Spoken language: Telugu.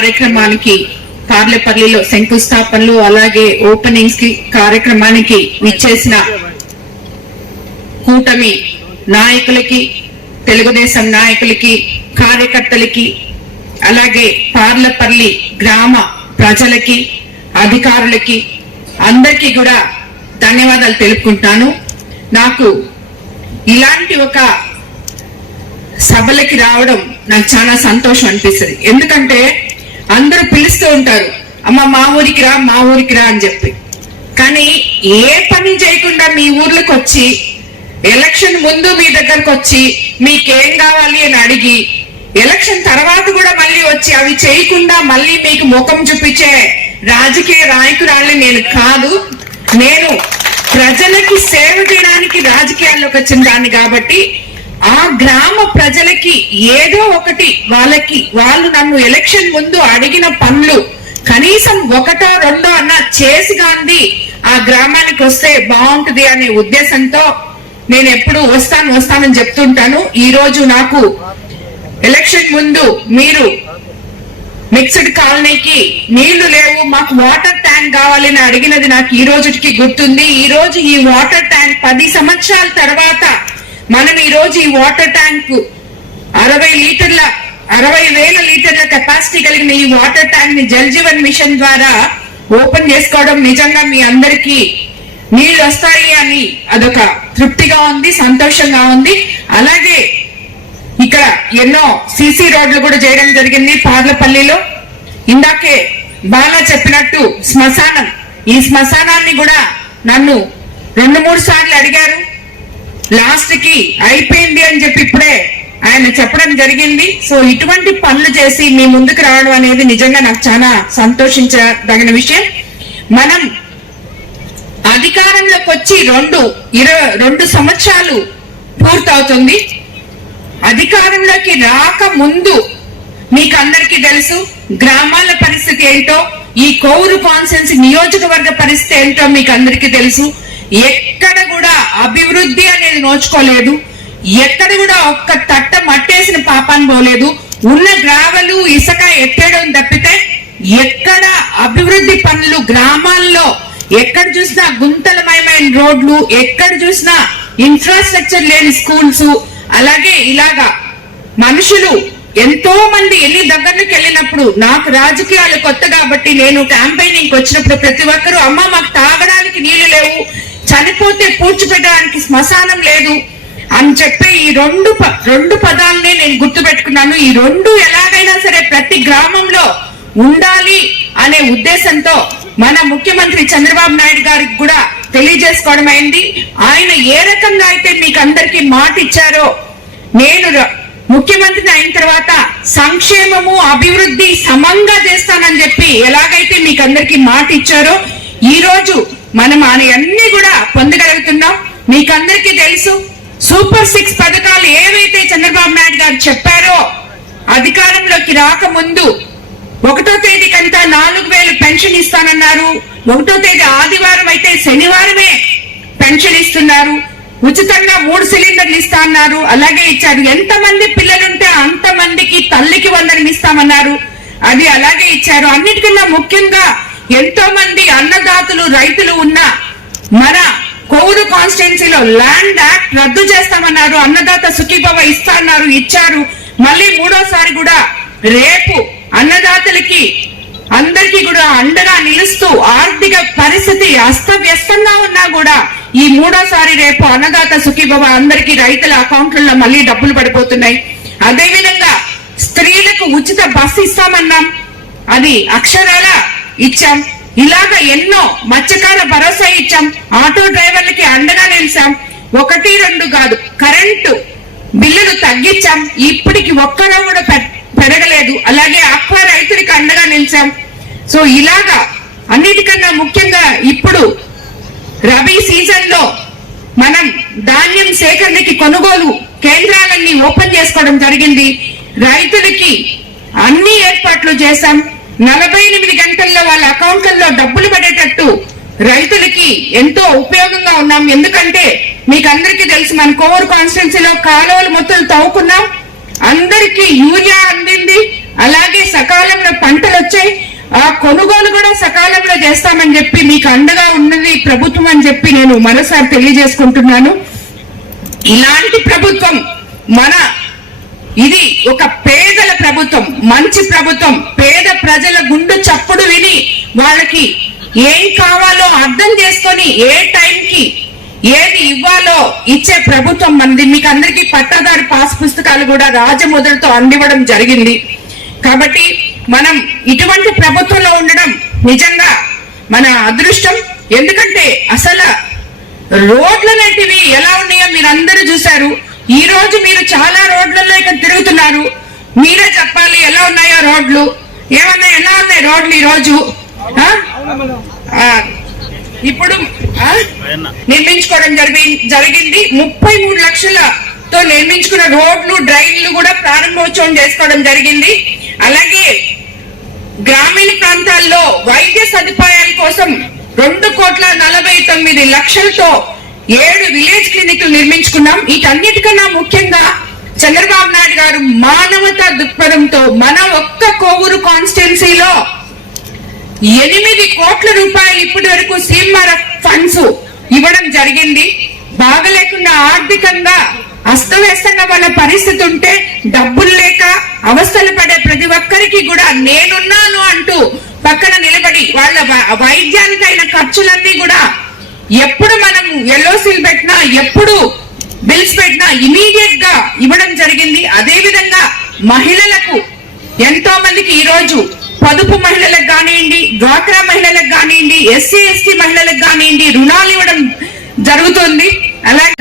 కార్యక్రమానికి పార్లేపల్లిలో శంకుస్థాపనలు అలాగే ఓపెనింగ్స్ కి కార్యక్రమానికి విచ్చేసిన కూటమి నాయకులకి, తెలుగుదేశం నాయకులకి, కార్యకర్తలకి, అలాగే పార్లపల్లి గ్రామ ప్రజలకి, అధికారులకి అందరికీ కూడా ధన్యవాదాలు తెలుపుకుంటాను. నాకు ఇలాంటి ఒక సభలకి రావడం నాకు చాలా సంతోషం అనిపిస్తుంది. ఎందుకంటే అందరూ పిలుస్తూ ఉంటారు, అమ్మ మా ఊరికి రా, మా ఊరికి రా అని చెప్పి. కానీ ఏ పని చేయకుండా మీ ఊర్లోకి వచ్చి, ఎలక్షన్ ముందు మీ దగ్గరకు వచ్చి మీకేం కావాలి అని అడిగి, ఎలక్షన్ తర్వాత కూడా మళ్ళీ వచ్చి అవి చేయకుండా మళ్ళీ మీకు ముఖం చూపించే రాజకీయ నాయకురాల్ని నేను కాదు. నేను ప్రజలకి సేవ చేయడానికి రాజకీయాల్లోకి వచ్చిన దాన్ని కాబట్టి ఆ గ్రామ ప్రజలకి ఏదో ఒకటి వాళ్ళు నన్ను ఎలక్షన్ ముందు అడిగిన పనులు కనీసం ఒకటో రెండో అన్న చేసి గాంధీ ఆ గ్రామానికి వస్తే బాగుంటుంది అనే ఉద్దేశంతో నేను ఎప్పుడు వస్తానని చెప్తుంటాను. ఈ రోజు నాకు ఎలక్షన్ ముందు మీరు మిక్స్డ్ కాలనీకి నీళ్లు లేవు, మాకు వాటర్ ట్యాంక్ కావాలని అడిగినది నాకు ఈ రోజుకి గుర్తుంది. ఈ రోజు ఈ వాటర్ ట్యాంక్ 10 సంవత్సరాల తర్వాత మనం ఈ రోజు ఈ వాటర్ ట్యాంక్ 60,000 లీటర్ల కెపాసిటీ కలిగిన ఈ వాటర్ ట్యాంక్ ని జల్ జీవన్ మిషన్ ద్వారా ఓపెన్ చేసుకోవడం నిజంగా మీ అందరికీ నీళ్లు వస్తాయి అని అదొక తృప్తిగా ఉంది, సంతోషంగా ఉంది. అలాగే ఇక్కడ ఎన్నో సీసీ రోడ్లు కూడా చేయడం జరిగింది పార్లపల్లిలో. ఇందాకే బాగా చెప్పినట్టు శ్మశానం, ఈ శ్మశానాన్ని కూడా నన్ను 2-3 సార్లు అడిగారు. లాస్ట్ కి అయిపోయింది అని చెప్పి ఇప్పుడే ఆయన చెప్పడం జరిగింది. సో ఇటువంటి పనులు చేసి మీ ముందుకు రావడం అనేది నిజంగా నాకు చాలా సంతోషించదగిన విషయం. మనం అధికారంలోకి వచ్చి 2 సంవత్సరాలు పూర్తవుతుంది. అధికారంలోకి రాక ముందు మీకు అందరికీ తెలుసు గ్రామాల పరిస్థితి ఏంటో, ఈ కోవూరు కాన్స్టిట్యుయెన్సీ నియోజకవర్గ పరిస్థితి ఏంటో మీకు అందరికీ తెలుసు. ఎక్కడ కూడా అభివృద్ధి అనేది నోచుకోలేదు, ఎక్కడ కూడా ఒక్క తట్ట మట్టేసిన పాపాన్ని పోలేదు. ఉన్న గ్రావెలు ఇసుక ఎత్తడం తప్పితే ఎక్కడ అభివృద్ధి పనులు గ్రామాల్లో ఎక్కడ చూసినా గుంతలమయమైన రోడ్లు, ఎక్కడ చూసినా ఇన్ఫ్రాస్ట్రక్చర్ లేని స్కూల్స్, అలాగే ఇలాగా మనుషులు ఎంతో మంది ఎన్ని దగ్గరకు వెళ్ళినప్పుడు నాకు రాజకీయాలు కొత్త కాబట్టి నేను క్యాంపెయినింగ్ వచ్చినప్పుడు ప్రతి ఒక్కరూ అమ్మ మాకు తాగడానికి నీళ్లు లేవు, చనిపోతే పూడ్చిపెట్టడానికి శ్మశానం లేదు అని చెప్పి ఈ రెండు పదాలనే నేను గుర్తు పెట్టుకున్నాను. ఈ రెండు ఎలాగైనా సరే ప్రతి గ్రామంలో ఉండాలి అనే ఉద్దేశంతో మన ముఖ్యమంత్రి చంద్రబాబు నాయుడు గారికి కూడా తెలియజేసుకోవడం అయింది. ఆయన ఏ రకంగా అయితే మీకు అందరికీ మాట ఇచ్చారో, నేను ముఖ్యమంత్రిని అయిన తర్వాత సంక్షేమము అభివృద్ధి సమంగా చేస్తానని చెప్పి ఎలాగైతే మీకు అందరికీ మాట ఇచ్చారో ఈ రోజు మనం అన్ని కూడా పొందగలుగుతున్నాం. మీకు అందరికీ తెలుసు సూపర్ 6 పథకాలు ఏవైతే చంద్రబాబు నాయుడు గారు చెప్పారో అధికారంలోకి రాకముందు 1వ తేదీకంతా 4,000 పెన్షన్ ఇస్తానన్నారు. 1వ తేదీ ఆదివారం అయితే శనివారమే పెన్షన్ ఇస్తున్నారు. ఉచితంగా 3 సిలిండర్లు ఇస్తా అన్నారు, అలాగే ఇచ్చారు. ఎంతమంది పిల్లలుంటే అంతమందికి తల్లికి 100 ఇస్తామన్నారు, అది అలాగే ఇచ్చారు. అన్నిటికన్నా ముఖ్యంగా ఎంతో మంది అన్నదాతలు రైతులు ఉన్న మన కోవూరు కాన్స్టిట్యుయెన్సీలో ల్యాండ్ యాక్ట్ రద్దు చేస్తామన్నారు, అన్నదాత సుఖీభవ ఇస్తా అన్నారు, ఇచ్చారు. మళ్ళీ 3వసారి కూడా రేపు అన్నదాతలకి అందరికీ కూడా అండగా నిలుస్తూ ఆర్థిక పరిస్థితి అస్తవ్యస్తంగా ఉన్నా కూడా ఈ 3వసారి రేపు అన్నదాత సుఖీభవ అందరికీ రైతుల అకౌంట్లలో మళ్ళీ డబ్బులు పడిపోతున్నాయి. అదేవిధంగా స్త్రీలకు ఉచిత బస్సు ఇస్తామన్నాం, అది అక్షరాల ఇచ్చాం. ఇలాగా ఎన్నో మత్స్యకార భరోసా ఇచ్చాం, ఆటో డ్రైవర్లకి అండగా నిలిచాం. 1, 2 కాదు, కరెంటు బిల్లులు తగ్గించాం, ఇప్పటికి ఒక్కరో కూడా పెరగలేదు. అలాగే ఆక్వా రైతులకి అండగా నిలిచాం. సో ఇలాగా అన్నిటికన్నా ముఖ్యంగా ఇప్పుడు రబీ సీజన్ లో మనం ధాన్యం సేకరణకి కొనుగోలు కేంద్రాలన్నీ ఓపెన్ చేసుకోవడం జరిగింది. రైతులకి అన్ని ఏర్పాట్లు చేశాం. 48 గంటల్లో వాళ్ళ అకౌంట్లలో డబ్బులు పడేటట్టు రైతులకి ఎంతో ఉపయోగంగా ఉన్నాం. ఎందుకంటే మీకు అందరికీ తెలుసు మన కోవూరు కాన్స్టిట్యుయెన్సీలో కాలువలు మొత్తం తవ్వుకున్నాం, అందరికీ యూరియా అందింది. అలాగే సకాలంలో పంటలు వచ్చాయి, ఆ కొనుగోలు కూడా సకాలంలో చేస్తామని చెప్పి మీకు అండగా ఉన్నది ప్రభుత్వం అని చెప్పి నేను మరోసారి తెలియజేసుకుంటున్నాను. ఇలాంటి ప్రభుత్వం ఇది ఒక పేదల ప్రభుత్వం, మంచి ప్రభుత్వం. పేద ప్రజల గుండె చప్పుడు విని వాళ్ళకి ఏం కావాలో అర్థం చేసుకొని ఏ టైంకి ఏది ఇవ్వాలో ఇచ్చే ప్రభుత్వం మనది. మీకు అందరికీ పట్టాదారు పాస్ పుస్తకాలు కూడా రాజముద్రతో అందివ్వడం జరిగింది. కాబట్టి మనం ఇటువంటి ప్రభుత్వంలో ఉండడం నిజంగా మన అదృష్టం. ఎందుకంటే అసలు రోడ్లనేటివి ఎలా ఉన్నాయో మీరందరూ చూశారు. ఈ రోజు మీరు చాలా రోడ్లలో ఇక్కడ తిరుగుతున్నారు. మీరే చెప్పాలి ఎలా ఉన్నాయో రోడ్లు, ఎలా ఉన్నాయి రోడ్లు ఈ రోజు. ఇప్పుడు నిర్మించుకోవడం జరిగింది. 33 లక్షలతో నిర్మించుకున్న రోడ్లు, డ్రైన్లు కూడా ప్రారంభోత్సవం చేసుకోవడం జరిగింది. అలాగే గ్రామీణ ప్రాంతాల్లో వైద్య సదుపాయాల కోసం 2,49,00,000తో 7 విలేజ్ క్లినిక్లు నిర్మించుకున్నాం. వీటన్నిటికన్నా ముఖ్యంగా చంద్రబాబు నాయుడు గారు మానవతా దృక్పథంతో మన ఒక్క కోవూరు కాన్స్టిట్యున్సీలో 8 కోట్ల రూపాయలు ఇప్పటి వరకు సీఎంఆర్ఎఫ్ ఫండ్స్ ఇవ్వడం జరిగింది. బాగలేకుండా ఆర్థికంగా అస్తవ్యస్తంగా వాళ్ళ పరిస్థితి ఉంటే డబ్బులు లేక అవస్థలు పడే ప్రతి ఒక్కరికి కూడా నేనున్నాను అంటూ పక్కన నిలబడి వాళ్ళ వైద్యానికి అయిన ఖర్చులన్నీ కూడా ఎప్పుడు మనం ఎల్ఓసీలు పెట్టినా, ఎప్పుడు బిల్స్ పెట్టినా ఇమీడియట్ గా ఇవ్వడం జరిగింది. అదే విధంగా మహిళలకు ఎంతో మందికి ఈ రోజు పొదుపు మహిళలకు కానివ్వండి, డ్వాక్రా మహిళలకు కానివ్వండి, ఎస్సీ ఎస్టీ మహిళలకు కానివ్వండి రుణాలు ఇవ్వడం జరుగుతుంది. అలాగే